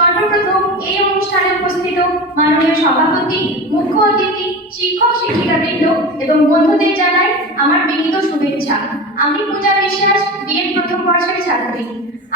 সর্বপ্রথম এই অনুষ্ঠানে উপস্থিত মাননীয় সভাপতি, মুখ্য অতিথি, শিক্ষক শিক্ষিকাবৃন্দ এবং বন্ধুদের জানাই আমার বিনীত শুভেচ্ছা। আমি পূজা বিশ্বাস, বিএড প্রথম বর্ষের ছাত্রী।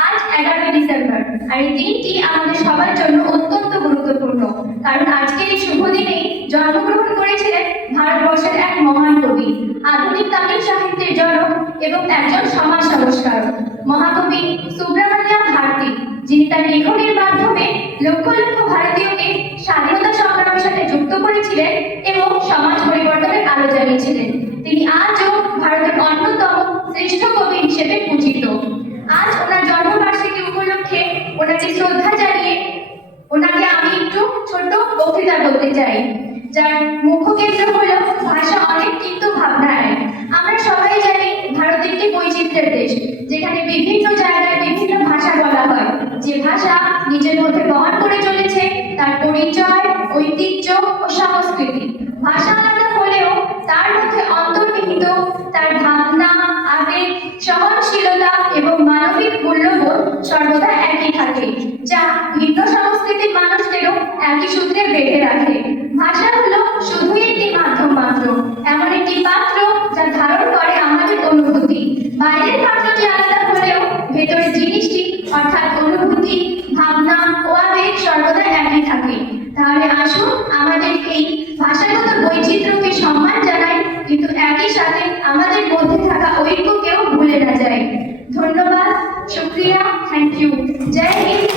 আজ 11 ডিসেম্বর, আর এই দিনটি আমাদের সবার জন্য অত্যন্ত গুরুত্বপূর্ণ, কারণ আজকের এই শুভ দিনেই জন্মগ্রহণ করেছিলেন ভারতবর্ষের এক মহান কবি, আধুনিক তামিল সাহিত্যের জনক এবং একজন সমাজ সংস্কারক, মহাকবি সুব্রমণ্যম ভারতী, যিনি তার লেখনের মাধ্যমে লক্ষ লক্ষ ভারতীয়কে স্বাধীনতা সংগ্রামের সাথে যুক্ত করেছিলেন এবং সমাজ পরিবর্তনের আলো জ্বালিয়েছিলেন। তিনি আজও ভারতের অন্যতম শ্রেষ্ঠ কবি হিসেবে পূজিত। আজ ওনার জন্মবার্ষিকী উপলক্ষে ওনাকে শ্রদ্ধা জানিয়ে ওনাকে আমি একটু ছোট বক্তৃতা বলতে চাই, যার মুখ্য কেন্দ্র হলো ভাষা অনেক কিন্তু ভাবনা এক। আমরা সবাই জানি ভারত একটি বৈচিত্র্যের দেশ, যেখানে বিভিন্ন জায়গায় বিভিন্ন ভাষা বলা হয়, যে ভাষা নিজের মধ্যে বহন করে চলেছে তার পরিচয়, ঐতিহ্য ও সংস্কৃতি। ভাষা আলাদা হলেও তার মধ্যে অন্তর্নিহিত তার ভাবনা, আবেগ, সহনশীলতা এবং মানবিক মূল্যবোধ সর্বদা একই থাকে, যা ভিন্ন সংস্কৃতির মানুষদেরও একই সূত্রে বেঁধে রাখে। ভাষা হলো শুধুই একটি মাধ্যম মাত্র, এমন একটি পাত্র যা ধারণ করে আমাদের অনুভূতি। বাইরের পাত্রটি আলাদা হলেও ভেতরের জিনিসটি অর্থাৎ অনুভূতি, ভাবনা ও আবেগ সর্বদা একই থাকে। তাহলে আসুন আমাদের এই ভাষাগত বৈচিত্র্যকে সম্মান জানাই, কিন্তু একই সাথে আমাদের মধ্যে থাকা ঐক্যকেও ভুলে না যাই। ধন্যবাদ, শুক্রিয়া, থ্যাংক ইউ। জয় হিন্দ।